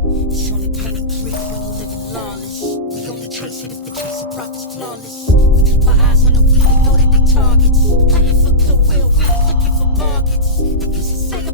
It's only pain and grief when you're living lawless. We only chase it if the chase of profit's flawless. We keep our eyes on the wheel and know that they targets. Hunting for goodwill, we ain't looking for bargains. They used to say